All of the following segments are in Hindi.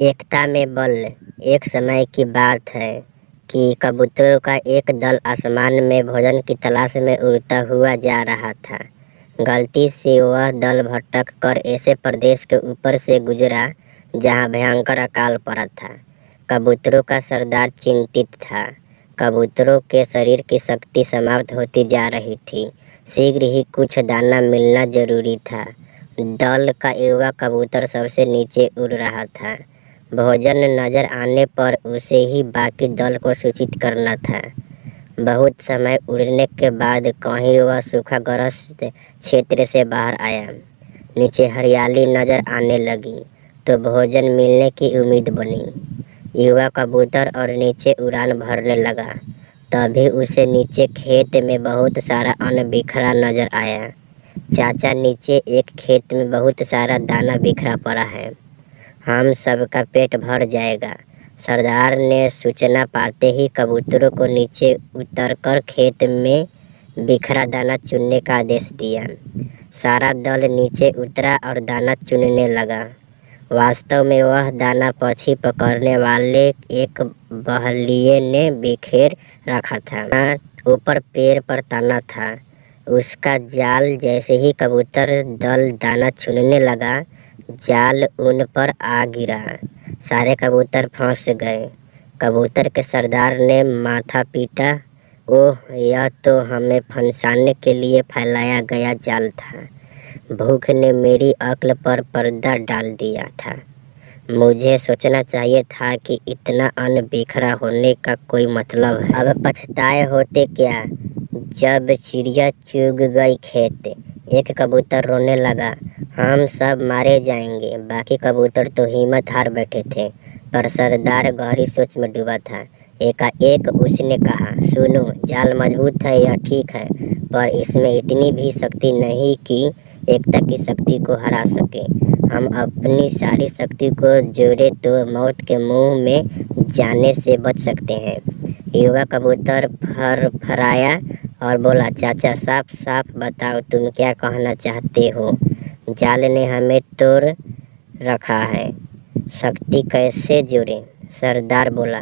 एकता में बल। एक समय की बात है कि कबूतरों का एक दल आसमान में भोजन की तलाश में उड़ता हुआ जा रहा था। गलती से वह दल भटक कर ऐसे प्रदेश के ऊपर से गुजरा जहाँ भयंकर अकाल पड़ा था। कबूतरों का सरदार चिंतित था। कबूतरों के शरीर की शक्ति समाप्त होती जा रही थी। शीघ्र ही कुछ दाना मिलना जरूरी था। दल का युवा कबूतर सबसे नीचे उड़ रहा था। भोजन नजर आने पर उसे ही बाकी दल को सूचित करना था। बहुत समय उड़ने के बाद कहीं वह सूखाग्रस्त क्षेत्र से बाहर आया। नीचे हरियाली नजर आने लगी तो भोजन मिलने की उम्मीद बनी। युवा कबूतर और नीचे उड़ान भरने लगा। तभी उसे नीचे खेत में बहुत सारा अन्न बिखरा नजर आया। चाचा, नीचे एक खेत में बहुत सारा दाना बिखरा पड़ा है, हम सबका पेट भर जाएगा। सरदार ने सूचना पाते ही कबूतरों को नीचे उतरकर खेत में बिखरा दाना चुनने का आदेश दिया। सारा दल नीचे उतरा और दाना चुनने लगा। वास्तव में वह दाना पक्षी पकड़ने वाले एक बहलिये ने बिखेर रखा था। ऊपर पेड़ पर ताना था। उसका जाल जैसे ही कबूतर दल दाना चुनने लगा, जाल उन पर आ गिरा। सारे कबूतर फंस गए। कबूतर के सरदार ने माथा पीटा। ओह, यह तो हमें फंसाने के लिए फैलाया गया जाल था। भूख ने मेरी अक्ल पर पर्दा डाल दिया था। मुझे सोचना चाहिए था कि इतना अन्न बिखरा होने का कोई मतलब है। अब पछताए होते क्या जब चिड़िया चुग गई खेत। एक कबूतर रोने लगा, हम सब मारे जाएंगे। बाकी कबूतर तो हिम्मत हार बैठे थे, पर सरदार गहरी सोच में डूबा था। एकाएक उसने कहा, सुनो, जाल मजबूत है, यह ठीक है, पर इसमें इतनी भी शक्ति नहीं कि एकता की शक्ति को हरा सके। हम अपनी सारी शक्ति को जोड़े तो मौत के मुंह में जाने से बच सकते हैं। युवा कबूतर फरफराया और बोला, चाचा, साफ साफ बताओ, तुम क्या कहना चाहते हो? जाल ने हमें तोड़ रखा है, शक्ति कैसे जोड़े? सरदार बोला,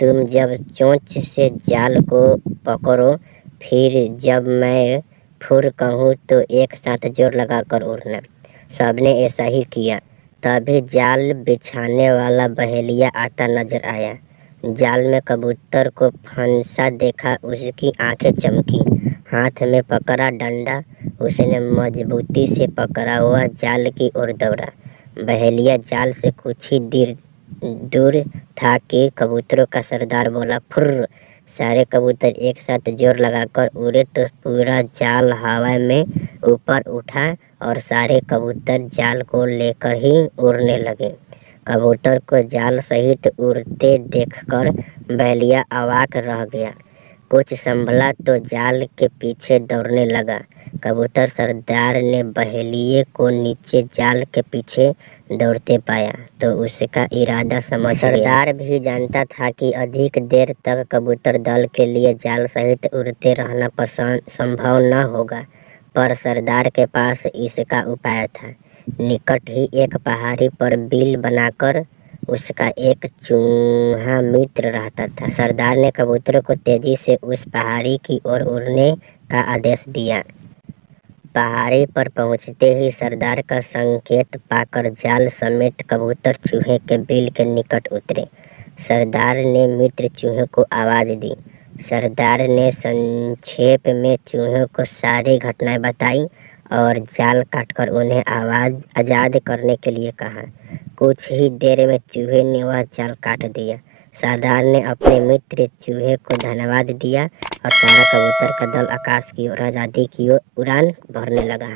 तुम जब चोंच से जाल को पकड़ो, फिर जब मैं फुर कहूँ तो एक साथ जोर लगाकर उड़ना। सबने ऐसा ही किया। तभी जाल बिछाने वाला बहेलिया आता नजर आया। जाल में कबूतर को फंसा देखा, उसकी आंखें चमकी। हाथ में पकड़ा डंडा उसने मजबूती से पकड़ा, वह जाल की ओर दौड़ा। बहेलिया जाल से कुछ ही दूर था कि कबूतरों का सरदार बोला, फुर्र। सारे कबूतर एक साथ जोर लगाकर उड़े तो पूरा जाल हवा में ऊपर उठा और सारे कबूतर जाल को लेकर ही उड़ने लगे। कबूतर को जाल सहित उड़ते देखकर बहेलिया अवाक रह गया। कुछ संभला तो जाल के पीछे दौड़ने लगा। कबूतर सरदार ने बहेलिये को नीचे जाल के पीछे दौड़ते पाया तो उसका इरादा समझ गया। सरदार भी जानता था कि अधिक देर तक कबूतर दल के लिए जाल सहित उड़ते रहना संभव न होगा, पर सरदार के पास इसका उपाय था। निकट ही एक पहाड़ी पर बिल बनाकर उसका एक चूहा मित्र रहता था। सरदार ने कबूतरों को तेजी से उस पहाड़ी की ओर उड़ने का आदेश दिया। पहाड़ी पर पहुंचते ही सरदार का संकेत पाकर जाल समेत कबूतर चूहे के बिल के निकट उतरे। सरदार ने मित्र चूहे को आवाज दी। सरदार ने संक्षेप में चूहों को सारी घटनाएं बताई और जाल काटकर उन्हें आजाद करने के लिए कहा। कुछ ही देर में चूहे ने वह जाल काट दिया। सरदार ने अपने मित्र चूहे को धन्यवाद दिया और सारा कबूतर का दल आकाश की ओर आज़ादी की ओर उड़ान भरने लगा।